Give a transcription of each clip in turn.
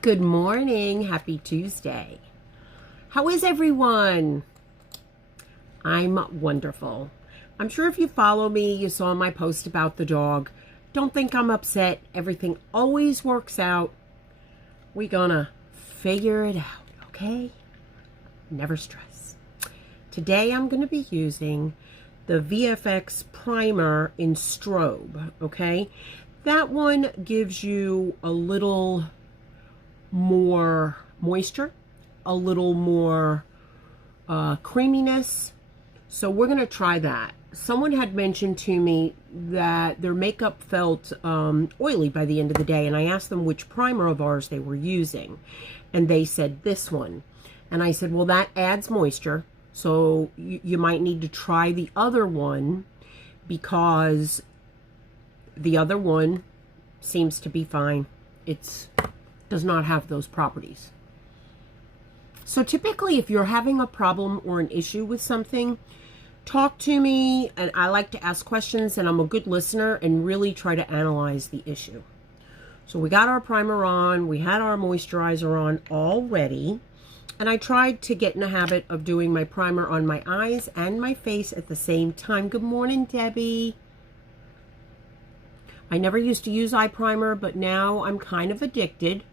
Good morning. Happy Tuesday. How is everyone? I'm wonderful. I'm sure if you follow me, you saw my post about the dog. Don't think I'm upset. Everything always works out. We're gonna figure it out, okay? Never stress. Today I'm gonna be using the VFX primer in strobe, okay? That one gives you a little more moisture, a little more creaminess. So we're going to try that. Someone had mentioned to me that their makeup felt oily by the end of the day, and I asked them which primer of ours they were using, and they said this one. And I said, well, that adds moisture, so you might need to try the other one, because the other one seems to be fine. It's does not have those properties. So typically, if you're having a problem or an issue with something, talk to me, and I like to ask questions, and I'm a good listener and really try to analyze the issue. So we got our primer on, we had our moisturizer on already, and I tried to get in the habit of doing my primer on my eyes and my face at the same time. Good morning, Debbie. I never used to use eye primer, but now I'm kind of addicted.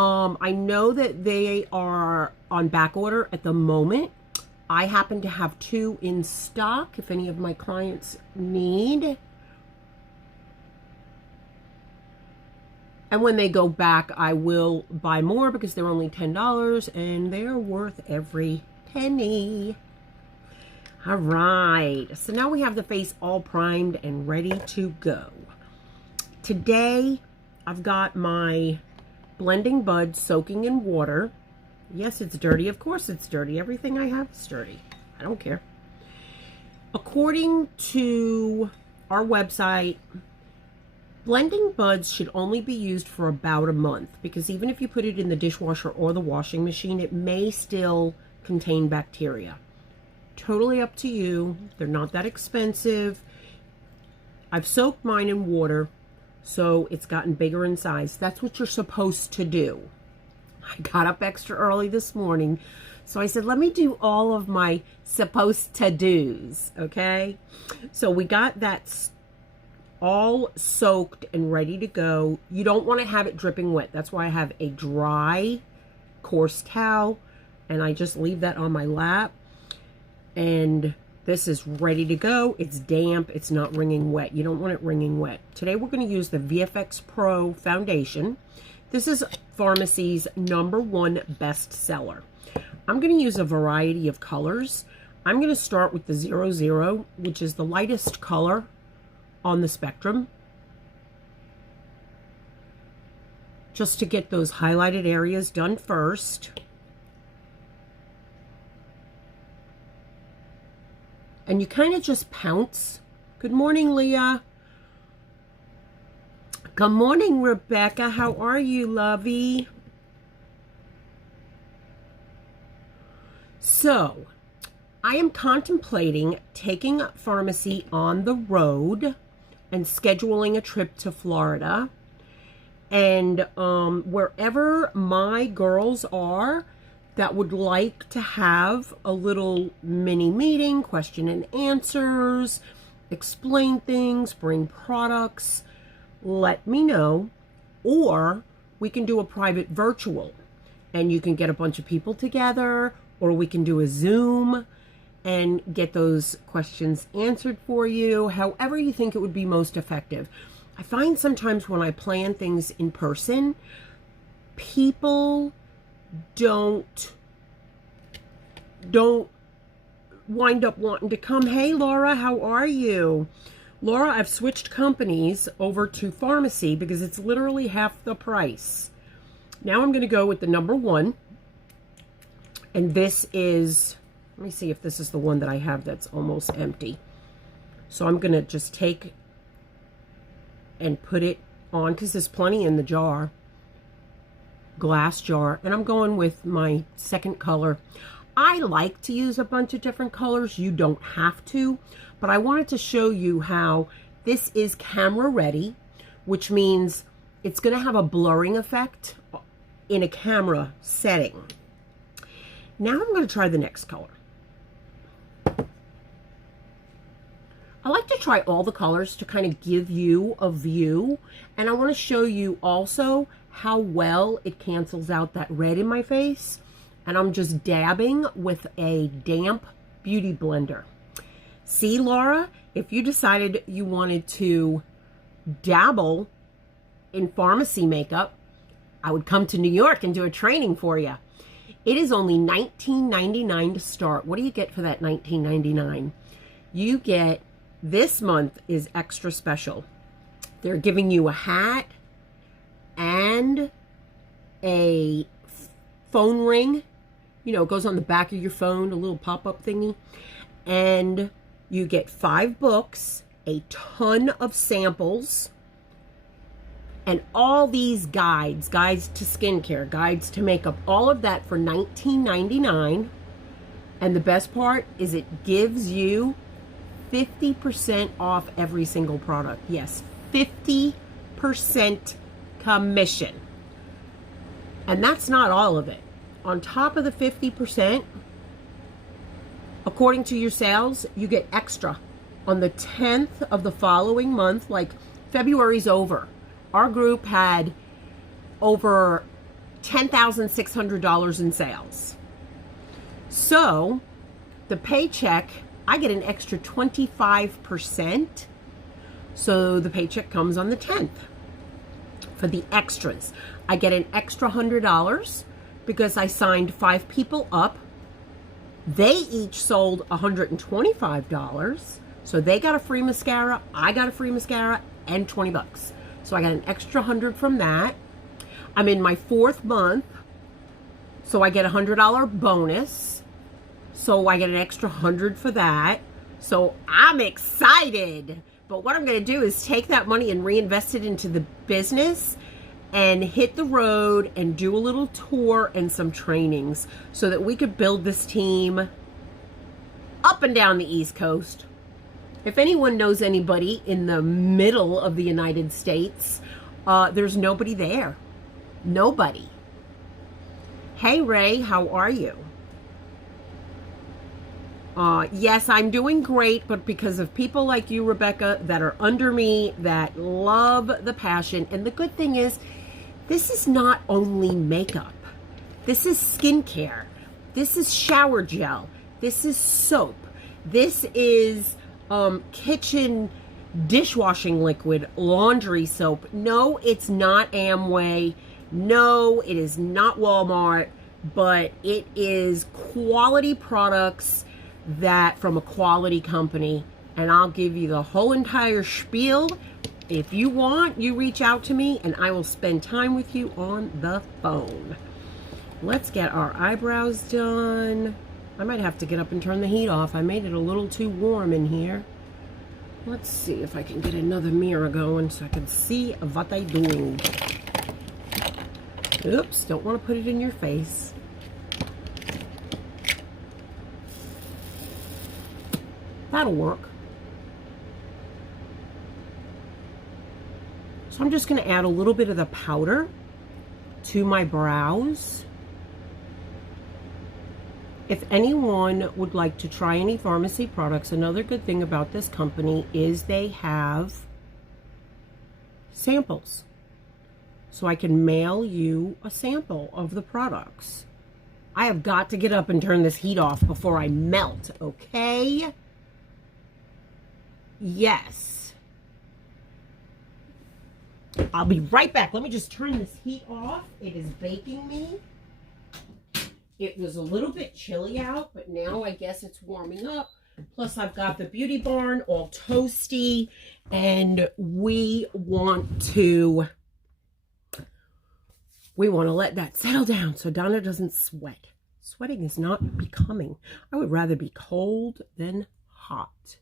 I know that they are on back order at the moment. I happen to have 2 in stock if any of my clients need. And when they go back, I will buy more because they're only $10 and they're worth every penny. All right, so now we have the face all primed and ready to go. Today, I've got my blending bud soaking in water. Yes, it's dirty. Of course it's dirty. Everything I have is dirty. I don't care. According to our website, blending buds should only be used for about a month, because even if you put it in the dishwasher or the washing machine, it may still contain bacteria. Totally up to you. They're not that expensive. I've soaked mine in water, so it's gotten bigger in size. That's what you're supposed to do. I got up extra early this morning, so I said, let me do all of my supposed to-dos, okay? So we got that all soaked and ready to go. You don't want to have it dripping wet. That's why I have a dry, coarse towel, and I just leave that on my lap. And this is ready to go. It's damp. It's not wringing wet. You don't want it wringing wet. Today we're going to use the VFX Pro Foundation. This is Farmasi's #1 bestseller. I'm going to use a variety of colors. I'm going to start with the 00, which is the lightest color on the spectrum, just to get those highlighted areas done first. And you kind of just pounce. Good morning, Leah. Good morning, Rebecca. How are you, lovey? So, I am contemplating taking Farmasi on the road and scheduling a trip to Florida. And wherever my girls are that would like to have a little mini meeting, question and answers, explain things, bring products, let me know. Or we can do a private virtual, and you can get a bunch of people together, or we can do a Zoom and get those questions answered for you, however you think it would be most effective. I find sometimes when I plan things in person, people don't wind up wanting to come. Hey, Laura, how are you? Laura, I've switched companies over to Farmasi because it's literally half the price. Now I'm going to go with the #1. And this is, let me see if this is the one that I have that's almost empty. So I'm going to just take and put it on, because there's plenty in the jar. Glass jar. And I'm going with my second color. I like to use a bunch of different colors. You don't have to. But I wanted to show you how this is camera ready, which means it's going to have a blurring effect in a camera setting. Now I'm going to try the next color. I like to try all the colors to kind of give you a view, and I want to show you also how well it cancels out that red in my face. And I'm just dabbing with a damp beauty blender. See, Laura, if you decided you wanted to dabble in Farmasi makeup, I would come to New York and do a training for you. It is only $19.99 to start. What do you get for that $19.99? You get, this month is extra special. They're giving you a hat and a phone ring. You know, it goes on the back of your phone, a little pop-up thingy. And you get 5 books, a ton of samples, and all these guides to skincare, guides to makeup, all of that for $19.99. And the best part is it gives you 50% off every single product. Yes, 50% commission. And that's not all of it. On top of the 50%, according to your sales, you get extra. On the 10th of the following month, like February's over, our group had over $10,600 in sales. So the paycheck, I get an extra 25%. So the paycheck comes on the 10th. For the extras, I get an extra $100 because I signed 5 people up. They each sold $125. So they got a free mascara, I got a free mascara, and 20 bucks. So I got an extra 100 from that. I'm in my 4th month, so I get a $100 bonus. So I get an extra 100 for that. So I'm excited. But what I'm going to do is take that money and reinvest it into the business and hit the road and do a little tour and some trainings so that we could build this team up and down the East Coast. If anyone knows anybody in the middle of the United States, there's nobody there. Nobody. Hey, Ray, how are you? Yes, I'm doing great, but because of people like you, Rebecca, that are under me, that love the passion. And the good thing is, this is not only makeup. This is skincare. This is shower gel. This is soap. This is kitchen dishwashing liquid, laundry soap. No, it's not Amway. No, it is not Walmart, but it is quality products that from a quality company. And I'll give you the whole entire spiel. If you want, you reach out to me and I will spend time with you on the phone. Let's get our eyebrows done. I might have to get up and turn the heat off. I made it a little too warm in here. Let's see if I can get another mirror going so I can see what I do. Oops, don't want to put it in your face. That'll work. So I'm just going to add a little bit of the powder to my brows. If anyone would like to try any Farmasi products, another good thing about this company is they have samples. So I can mail you a sample of the products. I have got to get up and turn this heat off before I melt, okay? Yes. I'll be right back. Let me just turn this heat off. It is baking me. It was a little bit chilly out, but now I guess it's warming up. Plus, I've got the Beauty Barn all toasty, and we want to let that settle down so Donna doesn't sweat. Sweating is not becoming. I would rather be cold than hot.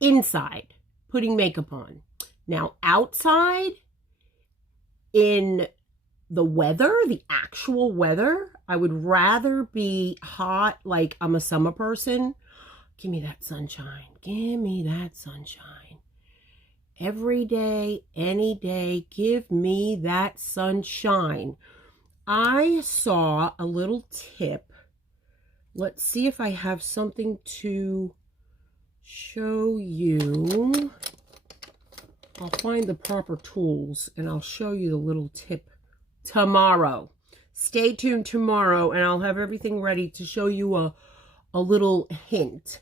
Inside, putting makeup on. Now, outside, in the weather, the actual weather, I would rather be hot, like I'm a summer person. Give me that sunshine. Give me that sunshine. every day, any day. Give me that sunshine. I saw a little tip. Let's see if I have something to show you. I'll find the proper tools and I'll show you the little tip tomorrow. Stay tuned tomorrow and I'll have everything ready to show you a little hint.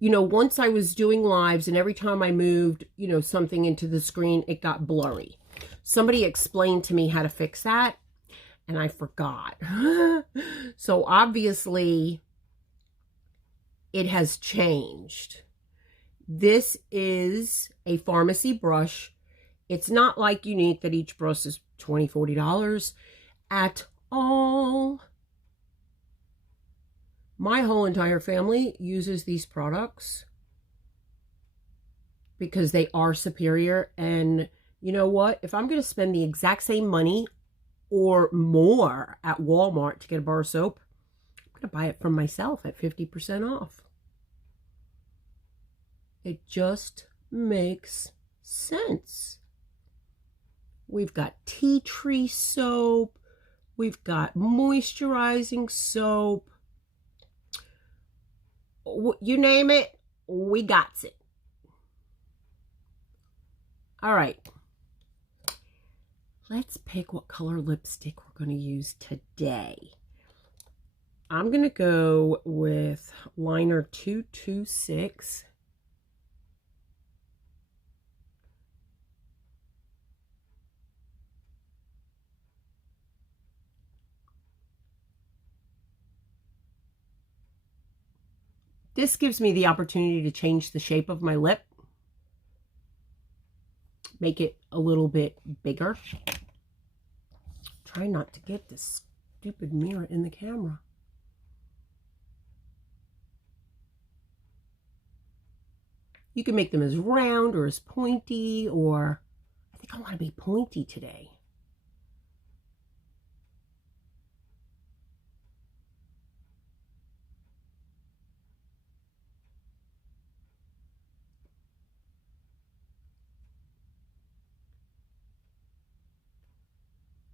You know, once I was doing lives and every time I moved, you know, something into the screen, it got blurry. Somebody explained to me how to fix that and I forgot. So obviously it has changed. This is a Farmasi brush. It's not like Unique that each brush is $20, $40 at all. My whole entire family uses these products because they are superior. And you know what? If I'm going to spend the exact same money or more at Walmart to get a bar of soap, I'm going to buy it from myself at 50% off. It just makes sense. We've got tea tree soap. We've got moisturizing soap. You name it, we got it. All right. Let's pick what color lipstick we're going to use today. I'm going to go with liner 226. This gives me the opportunity to change the shape of my lip. Make it a little bit bigger. Try not to get this stupid mirror in the camera. You can make them as round or as pointy, or I think I want to be pointy today.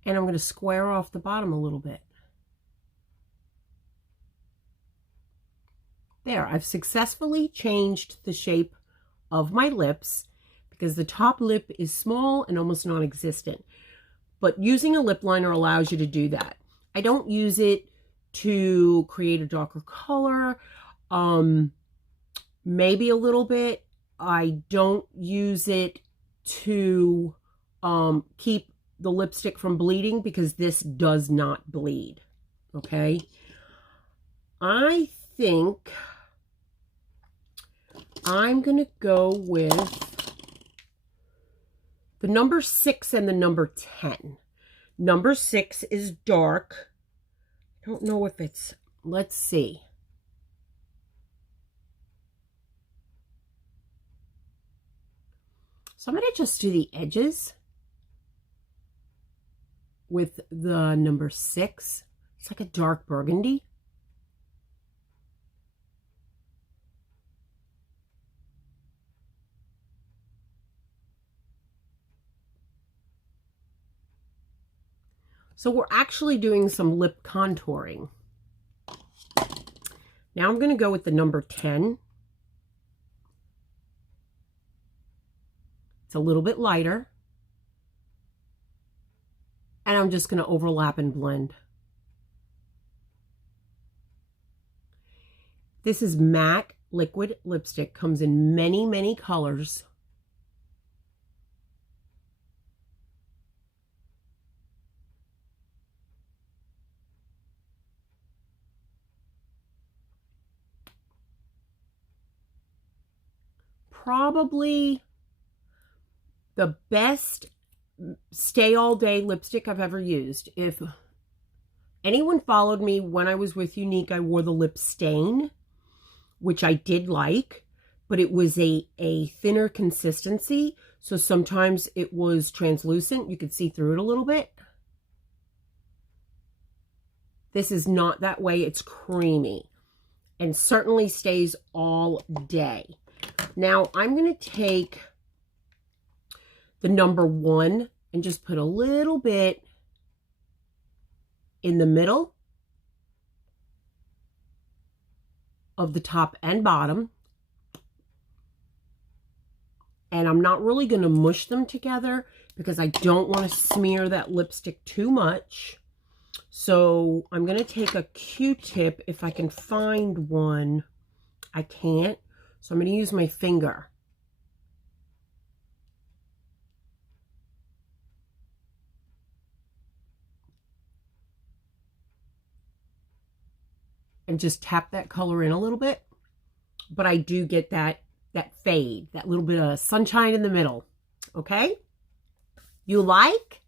And I'm going to square off the bottom a little bit. There, I've successfully changed the shape of my lips because the top lip is small and almost non-existent. But using a lip liner allows you to do that. I don't use it to create a darker color. Maybe a little bit. I don't use it to keep the lipstick from bleeding because this does not bleed. Okay. I think I'm going to go with the number 6 and the number 10. Number 6 is dark. I don't know if it's, let's see. So I'm going to just do the edges with the number 6. It's like a dark burgundy. So we're actually doing some lip contouring. Now I'm going to go with the number 10. It's a little bit lighter. And I'm just going to overlap and blend. This is matte liquid lipstick. Comes in many, many colors. Probably the best stay all day lipstick I've ever used. If anyone followed me when I was with Unique, I wore the Lip Stain, which I did like, but it was a thinner consistency. So sometimes it was translucent. You could see through it a little bit. This is not that way. It's creamy and certainly stays all day. Now I'm going to take the number 1 and just put a little bit in the middle of the top and bottom. And I'm not really going to mush them together because I don't want to smear that lipstick too much. So I'm going to take a Q-tip if I can find one. I can't. So I'm going to use my finger. And just tap that color in a little bit. But I do get that fade, that little bit of sunshine in the middle. Okay? You like?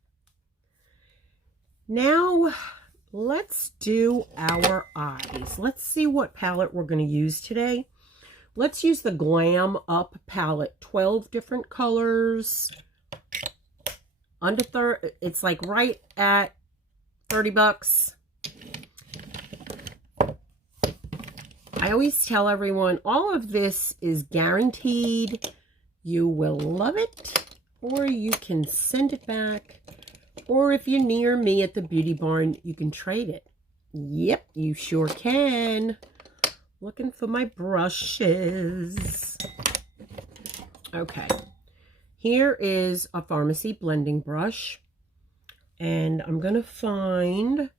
Now, let's do our eyes. Let's see what palette we're going to use today. Let's use the Glam Up palette. 12 different colors. Under 30, it's like right at 30 bucks. I always tell everyone, all of this is guaranteed. You will love it, or you can send it back. Or if you're near me at the Beauty Barn, you can trade it. Yep, you sure can. Looking for my brushes. Okay. Here is a Farmasi blending brush. And I'm going to find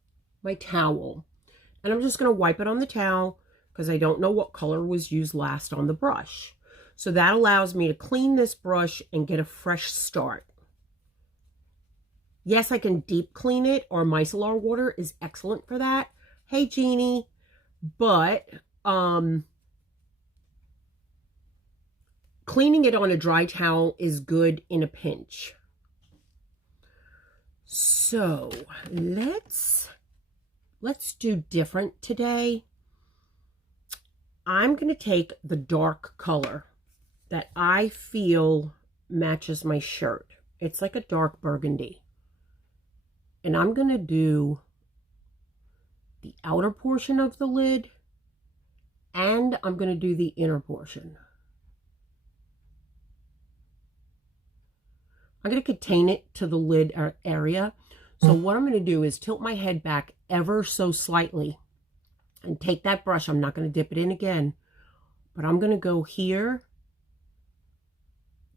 my towel. And I'm just going to wipe it on the towel because I don't know what color was used last on the brush. So that allows me to clean this brush and get a fresh start. Yes, I can deep clean it, or micellar water is excellent for that. Hey, Jeannie. But cleaning it on a dry towel is good in a pinch. So let's do different today. I'm going to take the dark color that I feel matches my shirt. It's like a dark burgundy. And I'm going to do the outer portion of the lid, and I'm going to do the inner portion. I'm going to contain it to the lid area. So what I'm going to do is tilt my head back ever so slightly and take that brush. I'm not going to dip it in again, but I'm going to go here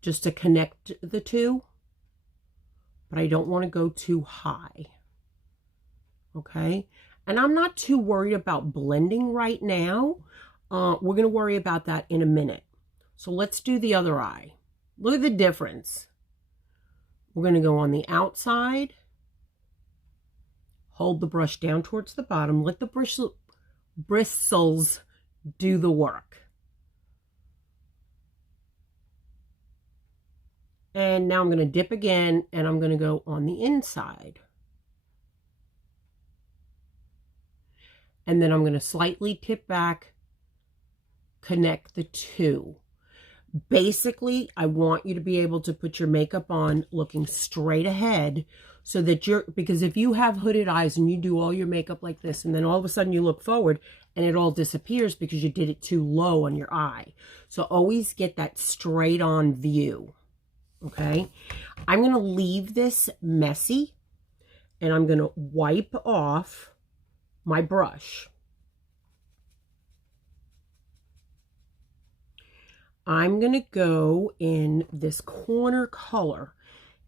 just to connect the two. But I don't want to go too high. Okay? And I'm not too worried about blending right now. We're going to worry about that in a minute. So let's do the other eye. Look at the difference. We're going to go on the outside. Hold the brush down towards the bottom. Let the bristles do the work. And now I'm going to dip again, and I'm going to go on the inside. And then I'm going to slightly tip back, connect the two. Basically, I want you to be able to put your makeup on looking straight ahead, so that because if you have hooded eyes and you do all your makeup like this, and then all of a sudden you look forward and it all disappears because you did it too low on your eye. So always get that straight on view. Okay, I'm going to leave this messy, and I'm going to wipe off my brush. I'm going to go in this corner color.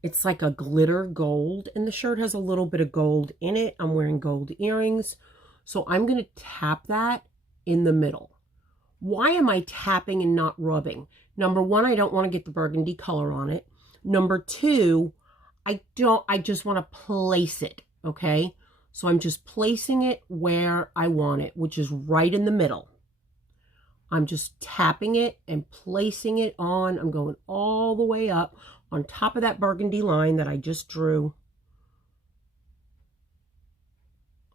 It's like a glitter gold, and the shirt has a little bit of gold in it. I'm wearing gold earrings. So I'm going to tap that in the middle. Why am I tapping and not rubbing? Number one, I don't want to get the burgundy color on it. Number two, I just want to place it, okay? So I'm just placing it where I want it, which is right in the middle. I'm just tapping it and placing it on. I'm going all the way up on top of that burgundy line that I just drew.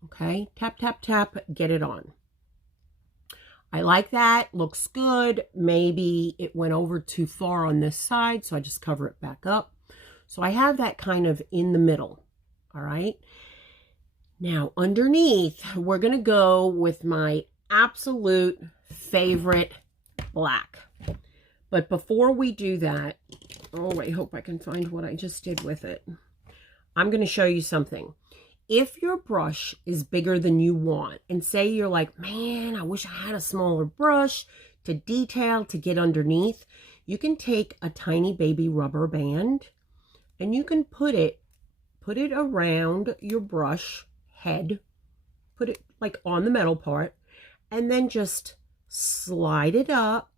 Okay, tap, tap, tap, get it on. I like that, looks good. Maybe it went over too far on this side, so I just cover it back up. So I have that kind of in the middle, all right? Now, underneath, we're going to go with my absolute favorite black. But before we do that, oh, I hope I can find what I just did with it. I'm going to show you something. If your brush is bigger than you want, and say you're like, man, I wish I had a smaller brush to detail, to get underneath, you can take a tiny baby rubber band and you can put it around your brush head, put it like on the metal part, and then just slide it up,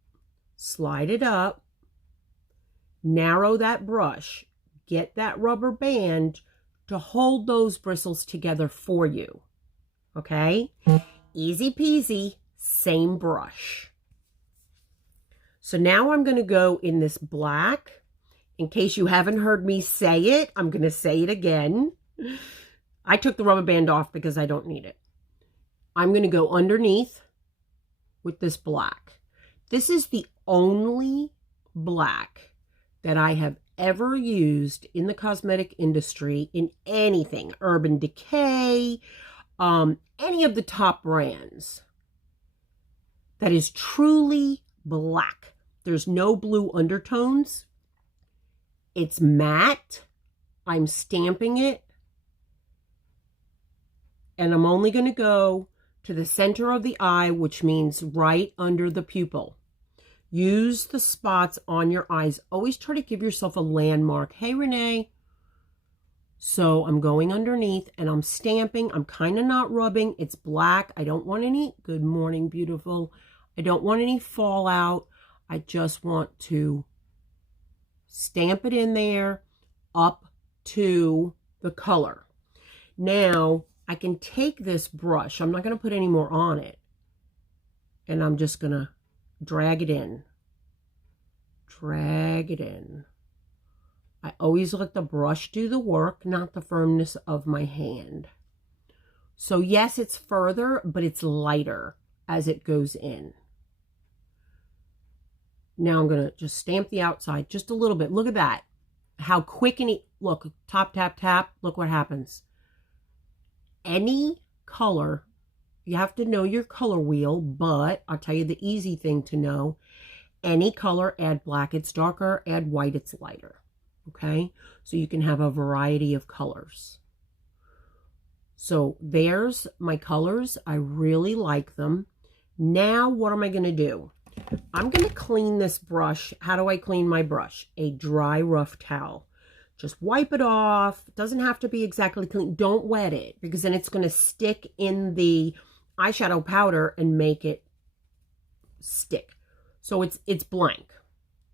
narrow that brush, get that rubber band to hold those bristles together for you. Okay? Easy peasy, same brush. So now I'm going to go in this black. In case you haven't heard me say it, I'm going to say it again. I took the rubber band off because I don't need it. I'm going to go underneath with this black. This is the only black that I have ever used in the cosmetic industry, in anything, Urban Decay, any of the top brands, that is truly black. There's no blue undertones. It's matte. I'm stamping it. And I'm only going to go to the center of the eye, which means right under the pupil. Use the spots on your eyes. Always try to give yourself a landmark. Hey, Renee. So I'm going underneath and I'm stamping. I'm kind of not rubbing. It's black. I don't want any, good morning, beautiful. I don't want any fallout. I just want to stamp it in there up to the color. Now, I can take this brush. I'm not going to put any more on it. And I'm just going to drag it in. Drag it in. I always let the brush do the work, not the firmness of my hand. So yes, it's further, but it's lighter as it goes in. Now I'm going to just stamp the outside just a little bit. Look at that. How quick and look, tap, tap, tap. Look what happens. Any color, you have to know your color wheel, but I'll tell you the easy thing to know. Any color, add black, it's darker, add white, it's lighter. Okay? So you can have a variety of colors. So there's my colors. I really like them. Now what am I going to do? I'm going to clean this brush. How do I clean my brush? A dry, rough towel. Just wipe it off. It doesn't have to be exactly clean. Don't wet it because then it's going to stick in the eyeshadow powder and make it stick. So it's blank.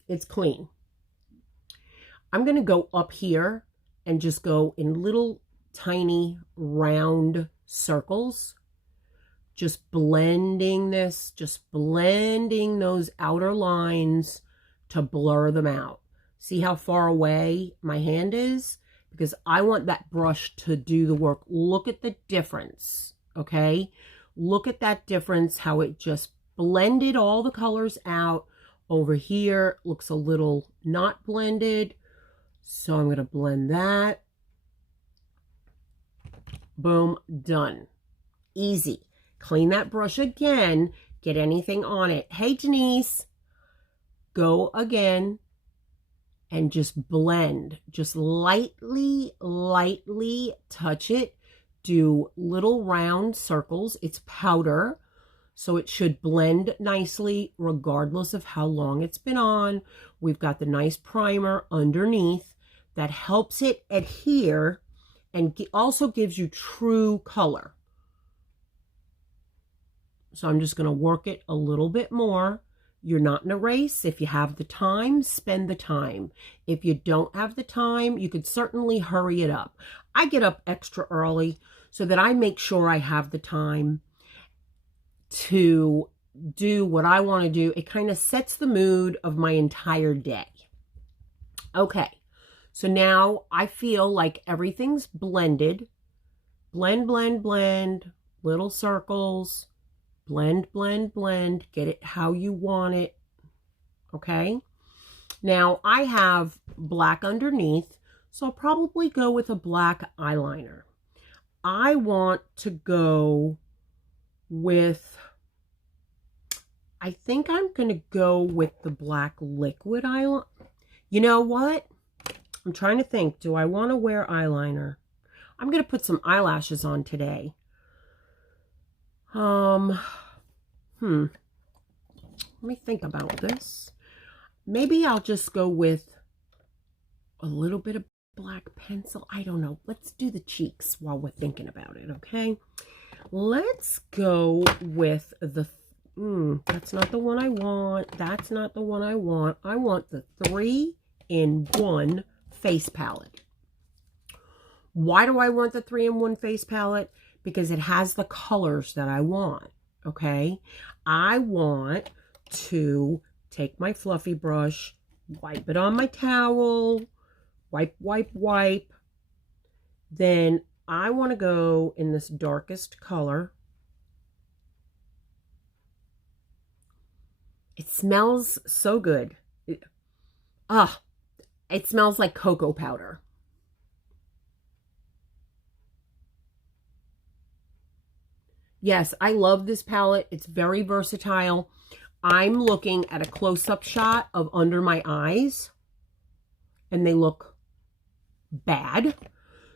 It's clean. I'm going to go up here and just go in little tiny round circles. Just blending this, just blending those outer lines to blur them out. See how far away my hand is? Because I want that brush to do the work. Look at the difference, okay? Look at that difference, how it just blended all the colors out. Over here, looks a little not blended. So I'm going to blend that. Boom, done. Easy. Clean that brush again. Get anything on it. Hey, Denise. Go again and just blend. Just lightly, lightly touch it. Do little round circles. It's powder, so it should blend nicely regardless of how long it's been on. We've got the nice primer underneath that helps it adhere and also gives you true color. So I'm just going to work it a little bit more. You're not in a race. If you have the time, spend the time. If you don't have the time, you could certainly hurry it up. I get up extra early so that I make sure I have the time to do what I want to do. It kind of sets the mood of my entire day. Okay, so now I feel like everything's blended. Blend, blend, blend, little circles. Blend, blend, blend. Get it how you want it. Okay. Now I have black underneath, so I'll probably go with a black eyeliner. I want to go with, I think I'm going to go with the black liquid eyeliner. You know what? I'm trying to think. Do I want to wear eyeliner? I'm going to put some eyelashes on today. Let me think about this. Maybe I'll just go with a little bit of black pencil. I don't know. Let's do the cheeks while we're thinking about it, okay? Let's go with the... that's not the one I want. That's not the one I want. I want the 3-in-1 face palette. Why do I want the 3-in-1 face palette? Because it has the colors that I want, okay? I want to take my fluffy brush, wipe it on my towel, wipe. Then I want to go in this darkest color. It smells so good. It smells like cocoa powder. Yes, I love this palette. It's very versatile. I'm looking at a close-up shot of under my eyes, and they look bad.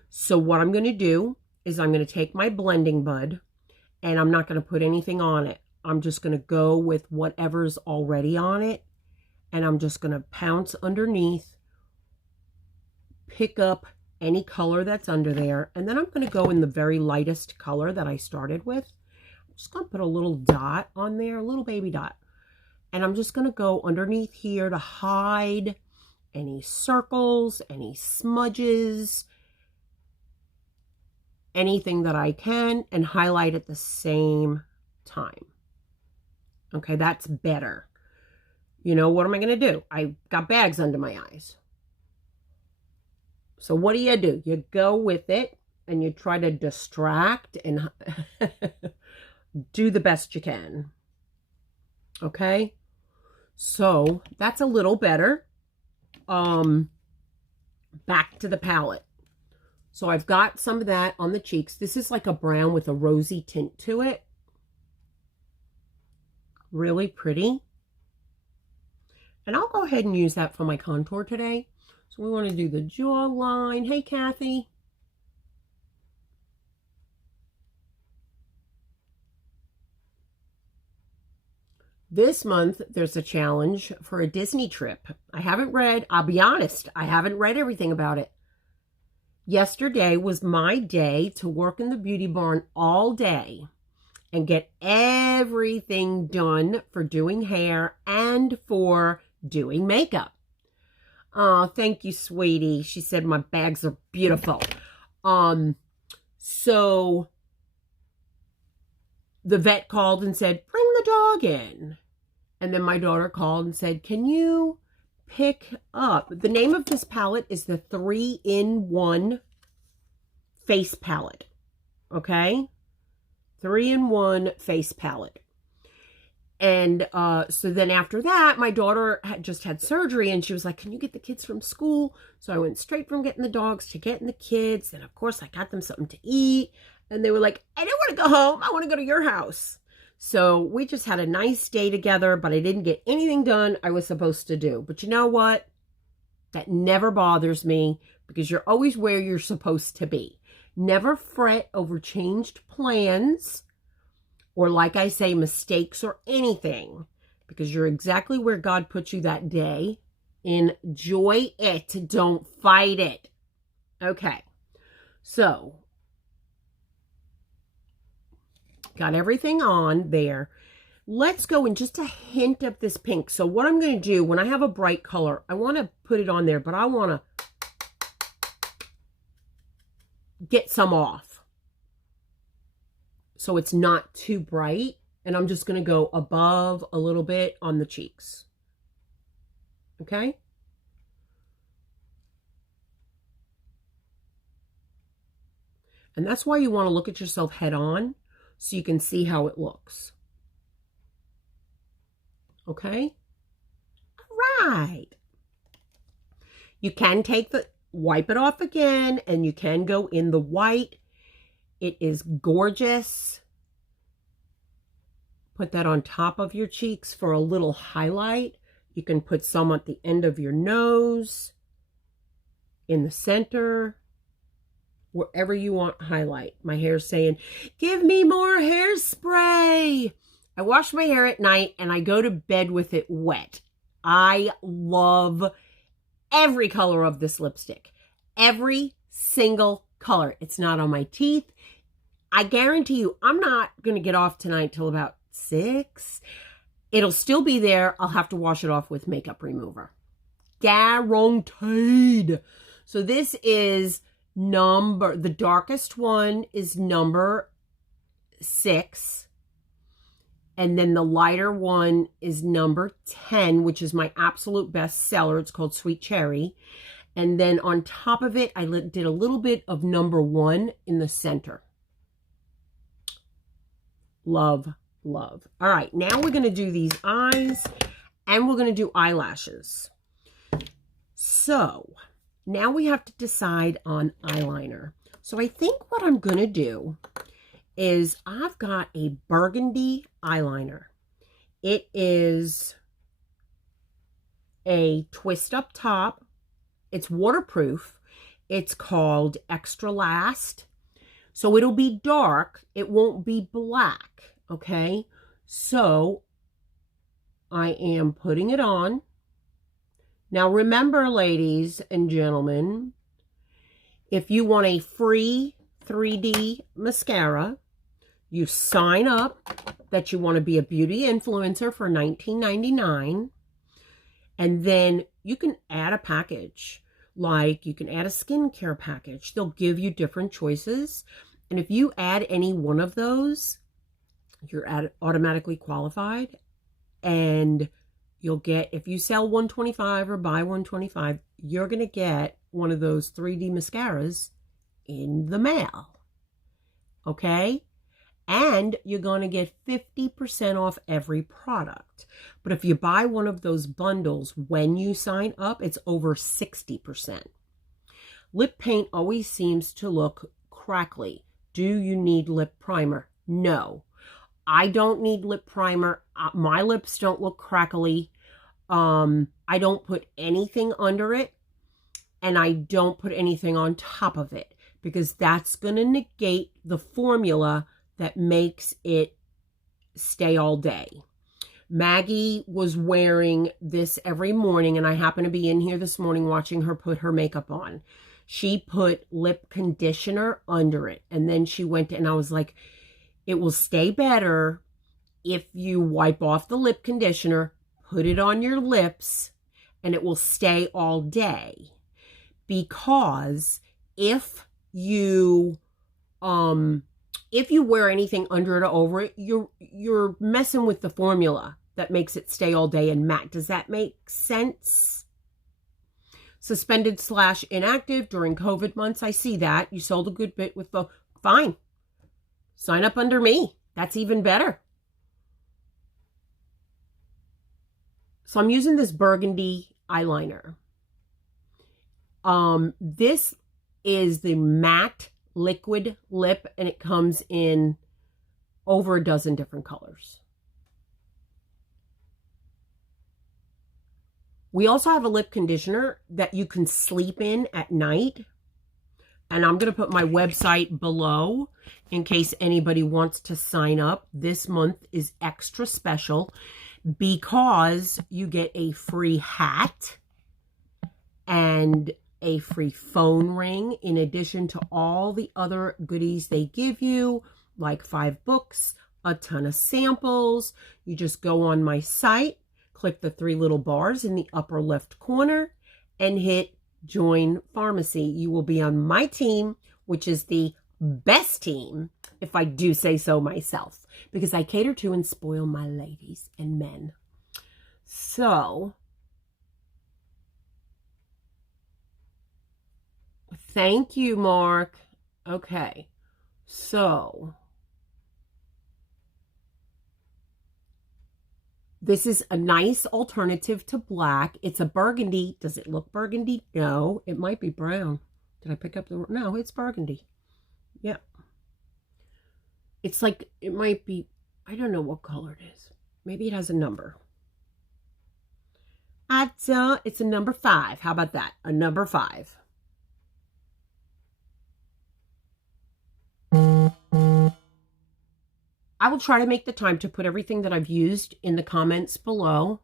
So what I'm going to do is I'm going to take my blending bud, and I'm not going to put anything on it. I'm just going to go with whatever's already on it, and I'm just going to pounce underneath, pick up any color that's under there, and then I'm going to go in the very lightest color that I started with. I'm just going to put a little dot on there, a little baby dot, and I'm just going to go underneath here to hide any circles, any smudges, anything that I can, and highlight at the same time. Okay, that's better. You know, what am I going to do? I got bags under my eyes. So what do? You go with it and you try to distract and do the best you can. Okay? So that's a little better. Back to the palette. So I've got some of that on the cheeks. This is like a brown with a rosy tint to it. Really pretty. And I'll go ahead and use that for my contour today. So we want to do the jawline. Hey, Kathy. This month, there's a challenge for a Disney trip. I haven't read, I'll be honest, I haven't read everything about it. Yesterday was my day to work in the beauty barn all day and get everything done for doing hair and for doing makeup. Oh, thank you, sweetie. She said my bags are beautiful. So the vet called and said, bring the dog in. And then my daughter called and said, can you pick up? The name of this palette is the 3-in-1 face palette. Okay? 3-in-1 face palette. And so then after that, my daughter had just had surgery and she was like, can you get the kids from school? So I went straight from getting the dogs to getting the kids. And of course I got them something to eat. And they were like, I don't want to go home. I want to go to your house. So we just had a nice day together, but I didn't get anything done I was supposed to do. But you know what? That never bothers me because you're always where you're supposed to be. Never fret over changed plans or, like I say, mistakes or anything, because you're exactly where God put you that day. Enjoy it. Don't fight it. Okay. So, got everything on there. Let's go in just a hint of this pink. So what I'm going to do, when I have a bright color, I want to put it on there, but I want to get some off so it's not too bright. And I'm just going to go above a little bit on the cheeks. Okay? And that's why you want to look at yourself head on so you can see how it looks. Okay? All right. You can wipe it off again, and you can go in the white. It is gorgeous. put that on top of your cheeks for a little highlight. You can put some at the end of your nose, in the center, wherever you want highlight. My hair's saying, give me more hairspray. I wash my hair at night and I go to bed with it wet. I love every color of this lipstick. Every single color. It's not on my teeth. I guarantee you, I'm not going to get off tonight till about 6. It'll still be there. I'll have to wash it off with makeup remover. Guaranteed. So this is the darkest one is number 6. And then the lighter one is number 10, which is my absolute best seller. It's called Sweet Cherry. And then on top of it, I did a little bit of number 1 in the center. Love, love. All right, now we're going to do these eyes and we're going to do eyelashes. So now we have to decide on eyeliner. So I think what I'm going to do is I've got a burgundy eyeliner. It is a twist up top. It's waterproof. It's called Extra Last. So it'll be dark. It won't be black. Okay. So I am putting it on. Now remember, ladies and gentlemen, if you want a free 3D mascara, you sign up that you want to be a beauty influencer for $19.99. And then you can add a package. Like you can add a skincare package. They'll give you different choices. And if you add any one of those, you're automatically qualified. And you'll get, if you sell 125 or buy 125, you're going to get one of those 3D mascaras in the mail. Okay? And you're going to get 50% off every product. But if you buy one of those bundles when you sign up, it's over 60%. Lip paint always seems to look crackly. Do you need lip primer? No. I don't need lip primer. My lips don't look crackly. I don't put anything under it. And I don't put anything on top of it. Because that's going to negate the formula that makes it stay all day. Maggie was wearing this every morning, and I happen to be in here this morning watching her put her makeup on. She put lip conditioner under it, and then she went, and I was like, it will stay better if you wipe off the lip conditioner, put it on your lips, and it will stay all day. Because if you wear anything under it or over it, you're messing with the formula that makes it stay all day and matte. Does that make sense? Suspended / inactive during COVID months. I see that. You sold a good bit with the... Fine. Sign up under me. That's even better. So I'm using this burgundy eyeliner. This is the matte liquid lip, and it comes in over a dozen different colors. We also have a lip conditioner that you can sleep in at night. And I'm going to put my website below in case anybody wants to sign up. This month is extra special because you get a free hat and a free phone ring in addition to all the other goodies they give you, like 5 books, a ton of samples. You just go on my site, click the 3 little bars in the upper left corner, and hit Join Farmasi. You will be on my team, which is the best team, if I do say so myself, because I cater to and spoil my ladies and men. So... thank you, Mark. Okay, so this is a nice alternative to black. It's a burgundy. Does it look burgundy? No, it might be brown. Did I pick up the... No, it's burgundy. Yeah. It's like, it might be... I don't know what color it is. Maybe it has a number. It's a number 5. How about that? A number 5. I will try to make the time to put everything that I've used in the comments below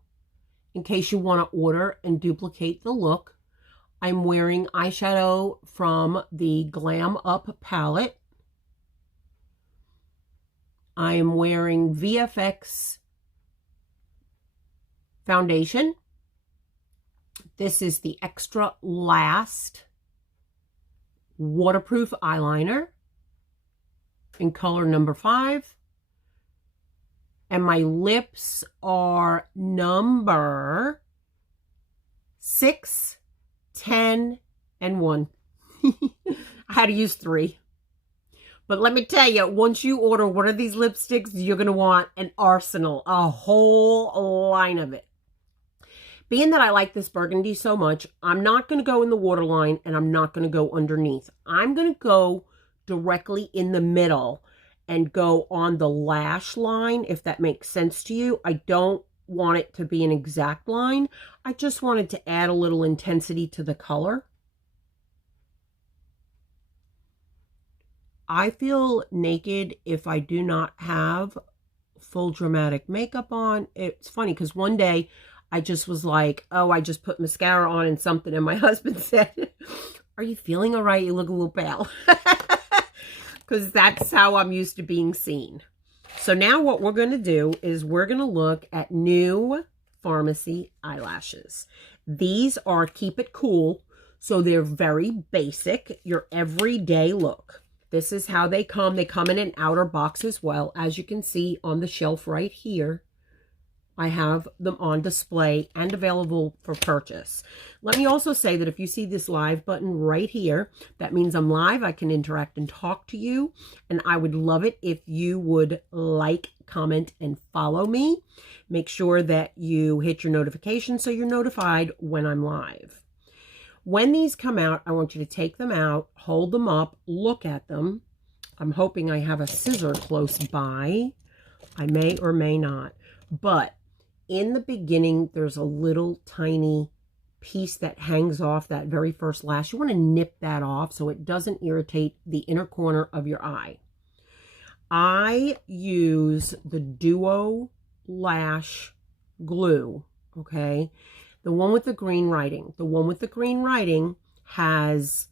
in case you want to order and duplicate the look. I'm wearing eyeshadow from the Glam Up palette. I am wearing VFX foundation. This is the Extra Last waterproof eyeliner in color number 5. And my lips are number 6, 10, and 1. I had to use 3. But let me tell you, once you order one of these lipsticks, you're going to want an arsenal, a whole line of it. Being that I like this burgundy so much, I'm not going to go in the waterline and I'm not going to go underneath. I'm going to go directly in the middle and go on the lash line, if that makes sense to you. I don't want it to be an exact line. I just wanted to add a little intensity to the color. I feel naked if I do not have full dramatic makeup on. It's funny because one day I just was like, oh, I just put mascara on and something, and my husband said, are you feeling all right? You look a little pale. Because that's how I'm used to being seen. So now what we're going to do is we're going to look at new Farmasi eyelashes. These are Keep It Cool, so they're very basic, your everyday look. This is how they come. They come in an outer box as well. As you can see on the shelf right here, I have them on display and available for purchase. Let me also say that if you see this live button right here, that means I'm live. I can interact and talk to you. And I would love it if you would like, comment, and follow me. Make sure that you hit your notifications so you're notified when I'm live. When these come out, I want you to take them out, hold them up, look at them. I'm hoping I have a scissor close by. I may or may not. But in the beginning, there's a little tiny piece that hangs off that very first lash. You want to nip that off so it doesn't irritate the inner corner of your eye. I use the Duo Lash Glue, okay? The one with the green writing. The one with the green writing has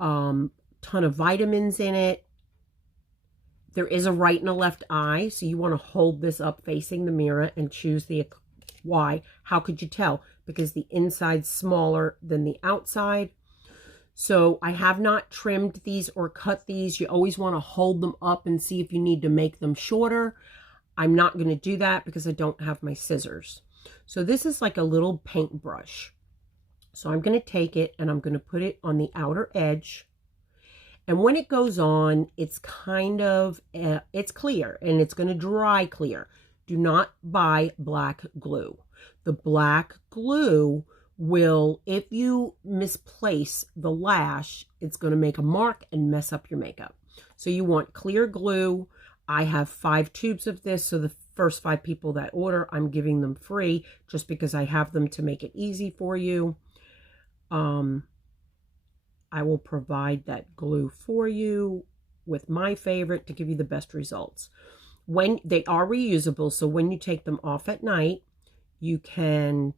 a ton of vitamins in it. There is a right and a left eye, so you want to hold this up facing the mirror and choose the why. How could you tell? Because the inside's smaller than the outside. So I have not trimmed these or cut these. You always want to hold them up and see if you need to make them shorter. I'm not going to do that because I don't have my scissors. So this is like a little paintbrush. So I'm going to take it and I'm going to put it on the outer edge. And when it goes on, it's kind of, it's clear and it's going to dry clear. Do not buy black glue. The black glue will, if you misplace the lash, it's going to make a mark and mess up your makeup. So you want clear glue. I have 5 tubes of this. So the first 5 people that order, I'm giving them free just because I have them to make it easy for you. I will provide that glue for you with my favorite to give you the best results. When they are reusable, so when you take them off at night, you can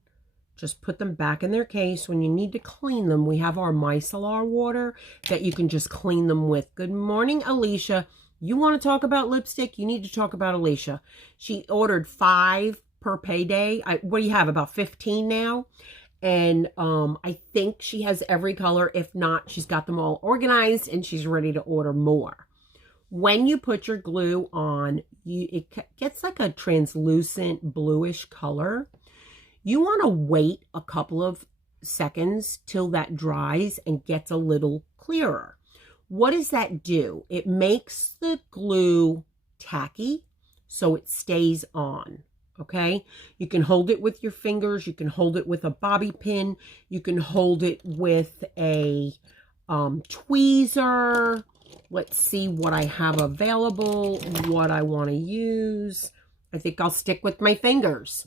just put them back in their case. When you need to clean them, we have our micellar water that you can just clean them with. Good morning, Alicia. You want to talk about lipstick? You need to talk about Alicia. She ordered 5 per payday. What do you have, about 15 now? And I think she has every color. If not, she's got them all organized and she's ready to order more. When you put your glue on, it gets like a translucent bluish color. You want to wait a couple of seconds till that dries and gets a little clearer. What does that do? It makes the glue tacky so it stays on. Okay, you can hold it with your fingers. You can hold it with a bobby pin. You can hold it with a tweezer, Let's see what I have available, what I want to use. I think I'll stick with my fingers.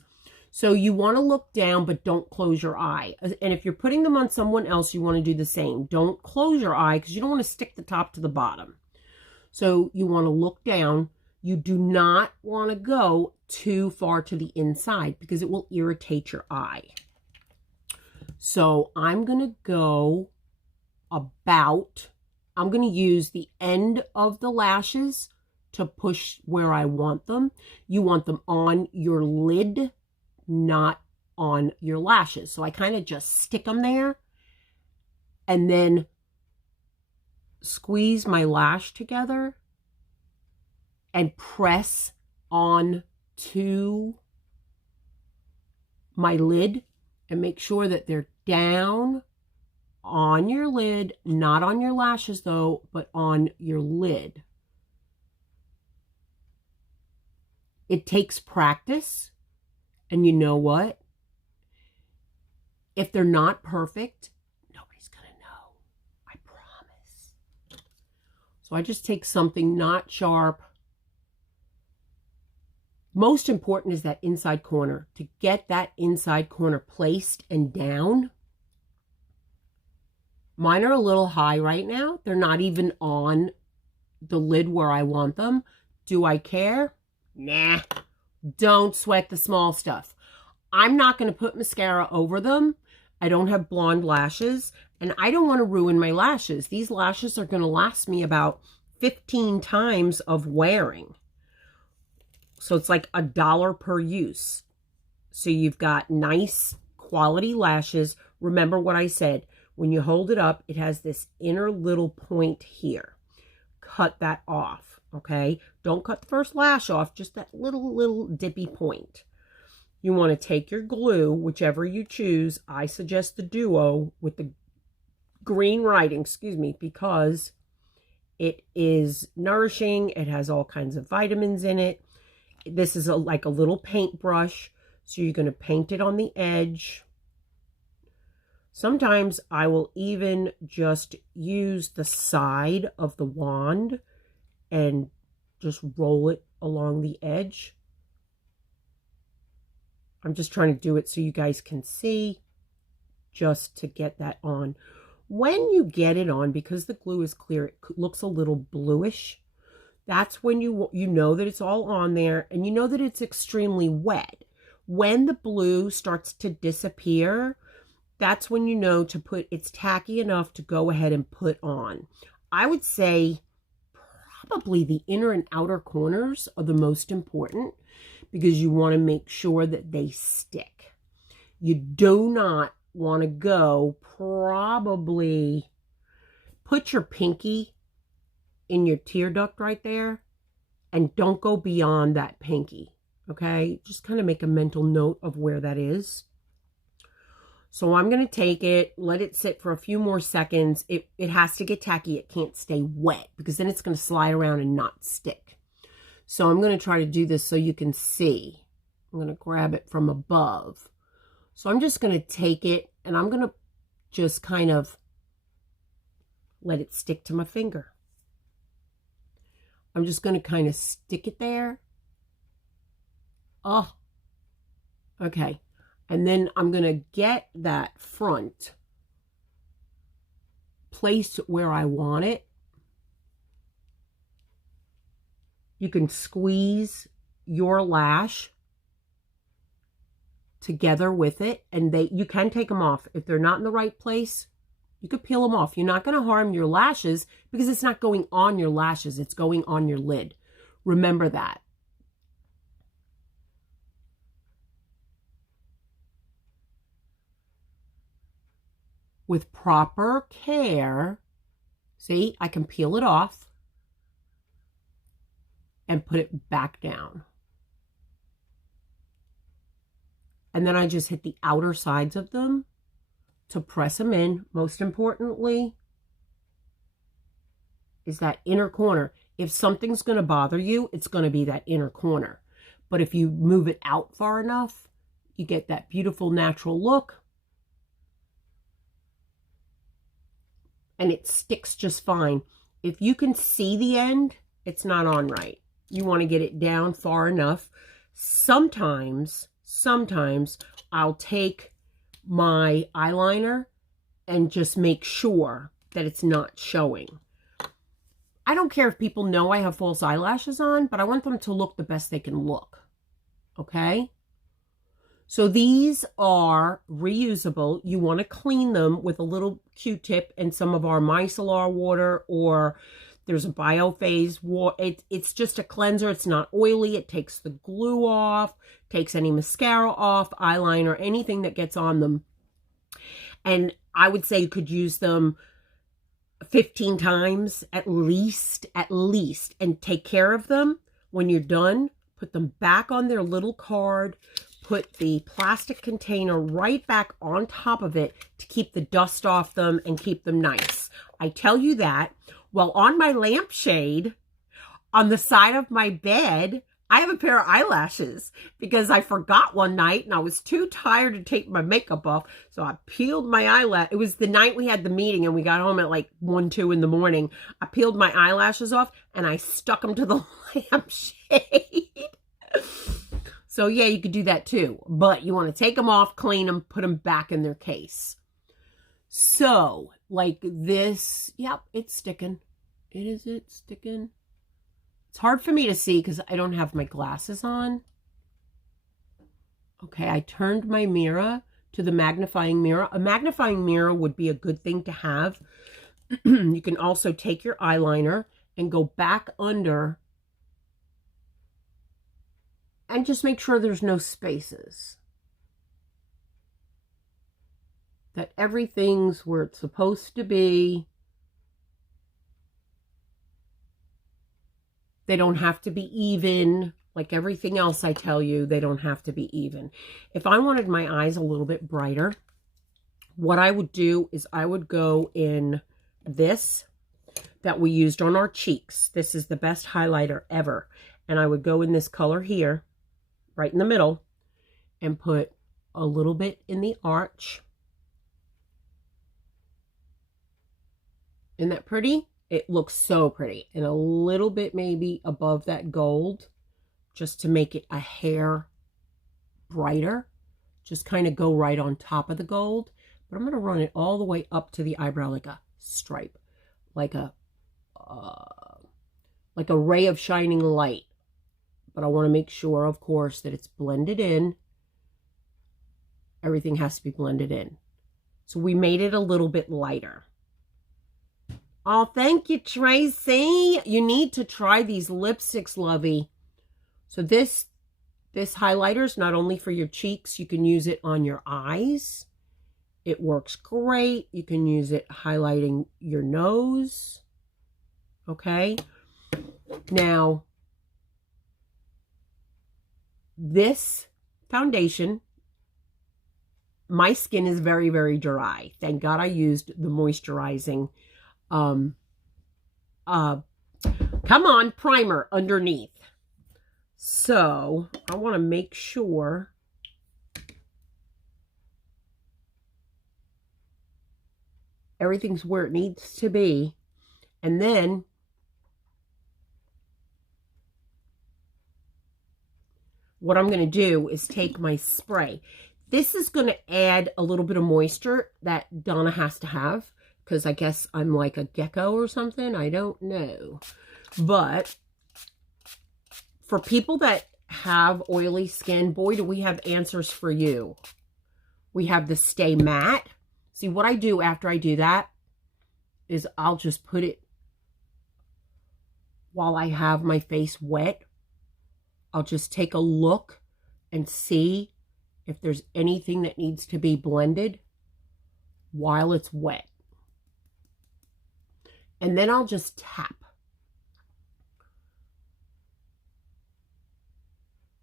So you want to look down, but don't close your eye. And if you're putting them on someone else, you want to do the same. Don't close your eye because you don't want to stick the top to the bottom. So you want to look down. You do not want to go too far to the inside because it will irritate your eye. So I'm going to go about, I'm going to use the end of the lashes to push where I want them. You want them on your lid, not on your lashes. So I kind of just stick them there and then squeeze my lash together and press on to my lid and make sure that they're down on your lid, not on your lashes though, but on your lid. It takes practice, and you know what? If they're not perfect, nobody's gonna know. I promise. So I just take something not sharp. Most important is that inside corner. To get that inside corner placed and down. Mine are a little high right now. They're not even on the lid where I want them. Do I care? Nah. Don't sweat the small stuff. I'm not going to put mascara over them. I don't have blonde lashes, and I don't want to ruin my lashes. These lashes are going to last me about 15 times of wearing. So it's like $1 per use. So you've got nice quality lashes. Remember what I said. When you hold it up, it has this inner little point here. Cut that off, okay? Don't cut the first lash off, just that little dippy point. You want to take your glue, whichever you choose. I suggest the Duo with the green writing, because it is nourishing. It has all kinds of vitamins in it. This is like a little paintbrush, so you're going to paint it on the edge. Sometimes I will even just use the side of the wand and just roll it along the edge. I'm just trying to do it so you guys can see, just to get that on. When you get it on, because the glue is clear, it looks a little bluish. That's when you know that it's all on there, and you know that it's extremely wet. When the blue starts to disappear, that's when you know to put, it's tacky enough to go ahead and put on. I would say probably the inner and outer corners are the most important because you want to make sure that they stick. You do not want to go probably, put your pinky in your tear duct right there and don't go beyond that pinky, okay? Just kind of make a mental note of where that is. So I'm going to take it, let it sit for a few more seconds. It has to get tacky. It can't stay wet because then it's going to slide around and not stick. So I'm going to try to do this so you can see. I'm going to grab it from above. So I'm just going to take it and I'm going to just kind of let it stick to my finger. I'm just going to kind of stick it there. Oh, okay. And then I'm going to get that front placed where I want it. You can squeeze your lash together with it, and you can take them off. If they're not in the right place, you could peel them off. You're not going to harm your lashes because it's not going on your lashes. It's going on your lid. Remember that. With proper care, see, I can peel it off and put it back down. And then I just hit the outer sides of them to press them in. Most importantly is that inner corner. If something's going to bother you, it's going to be that inner corner. But if you move it out far enough, you get that beautiful natural look. And it sticks just fine. If you can see the end, it's not on right. You want to get it down far enough. Sometimes I'll take my eyeliner and just make sure that it's not showing. I don't care if people know I have false eyelashes on, but I want them to look the best they can look. Okay? So these are reusable. You want to clean them with a little Q-tip and some of our micellar water, or there's a Biophase water. It's just a cleanser. It's not oily. It takes the glue off, takes any mascara off, eyeliner, anything that gets on them. And I would say you could use them 15 times at least, and take care of them. When you're done, put them back on their little card, put the plastic container right back on top of it to keep the dust off them and keep them nice. I tell you that. Well, on my lampshade, on the side of my bed, I have a pair of eyelashes because I forgot one night and I was too tired to take my makeup off. So I peeled my eyelash. It was the night we had the meeting and we got home at like 1, 2 in the morning. I peeled my eyelashes off and I stuck them to the lampshade. So yeah, you could do that too. But you want to take them off, clean them, put them back in their case. So like this, yep, it's sticking. It's sticking. It's hard for me to see because I don't have my glasses on. Okay, I turned my mirror to the magnifying mirror. A magnifying mirror would be a good thing to have. You can also take your eyeliner and go back under and just make sure there's no spaces. That everything's where it's supposed to be. They don't have to be even. Like everything else I tell you, they don't have to be even. If I wanted my eyes a little bit brighter, what I would do is I would go in this that we used on our cheeks. This is the best highlighter ever. And I would go in this color here, right in the middle, and put a little bit in the arch. Isn't that pretty? It looks so pretty. And a little bit maybe above that gold, just to make it a hair brighter. Just kind of go right on top of the gold. But I'm going to run it all the way up to the eyebrow like a stripe. Like a ray of shining light. But I want to make sure, of course, that it's blended in. Everything has to be blended in. So we made it a little bit lighter. Oh, thank you, Tracy. You need to try these lipsticks, lovey. So this highlighter is not only for your cheeks, you can use it on your eyes. It works great. You can use it highlighting your nose. Okay. Now, this foundation, my skin is very, very dry. Thank God I used the moisturizing come on, primer underneath. So I want to make sure everything's where it needs to be. And then what I'm going to do is take my spray. This is going to add a little bit of moisture that Donna has to have. Because I guess I'm like a gecko or something. I don't know. But for people that have oily skin, boy, do we have answers for you. We have the Stay Matte. See, what I do after I do that is I'll just put it while I have my face wet. I'll just take a look and see if there's anything that needs to be blended while it's wet. And then I'll just tap.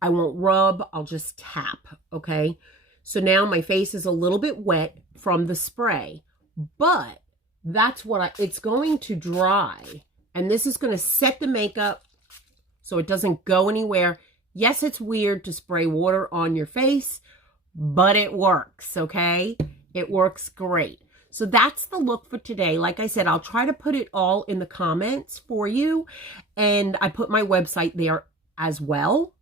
I won't rub, I'll just tap, okay? So now my face is a little bit wet from the spray, but that's what it's going to dry. And this is going to set the makeup so it doesn't go anywhere. Yes, it's weird to spray water on your face, but it works, okay? It works great. So that's the look for today. Like I said, I'll try to put it all in the comments for you. And I put my website there as well.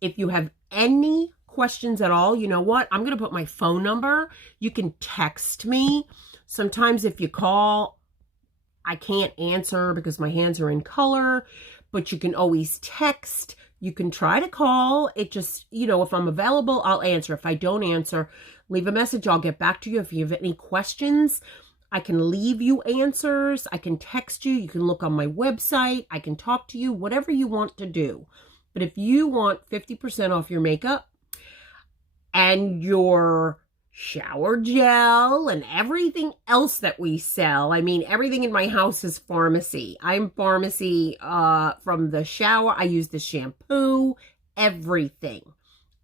If you have any questions at all, you know what? I'm going to put my phone number. You can text me. Sometimes if you call, I can't answer because my hands are in color, but you can always text. You can try to call. It just, if I'm available, I'll answer. If I don't answer, leave a message. I'll get back to you. If you have any questions, I can leave you answers. I can text you. You can look on my website. I can talk to you, whatever you want to do. But if you want 50% off your makeup and your shower gel and everything else that we sell, I mean, everything in my house is Farmasi. I'm Farmasi from the shower. I use the shampoo, everything.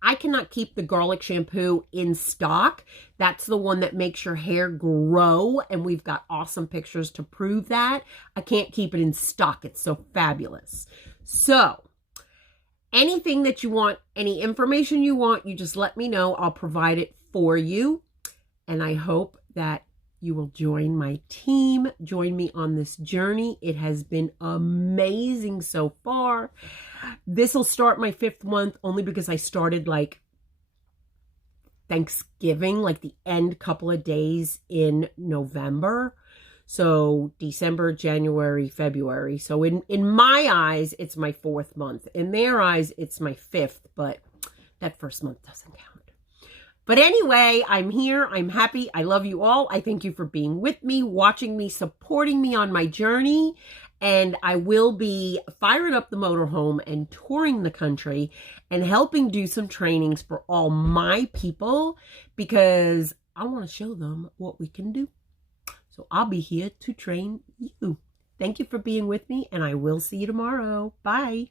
I cannot keep the garlic shampoo in stock. That's the one that makes your hair grow, and we've got awesome pictures to prove that. I can't keep it in stock. It's so fabulous. So, anything that you want, any information you want, you just let me know. I'll provide it for you. And I hope that you will join my team, join me on this journey. It has been amazing so far. This will start my 5th month only because I started like Thanksgiving, like the end couple of days in November. So December, January, February. So in my eyes, it's my 4th month. In their eyes, it's my 5th, but that first month doesn't count. But anyway, I'm here. I'm happy. I love you all. I thank you for being with me, watching me, supporting me on my journey. And I will be firing up the motorhome and touring the country and helping do some trainings for all my people because I want to show them what we can do. So I'll be here to train you. Thank you for being with me, and I will see you tomorrow. Bye.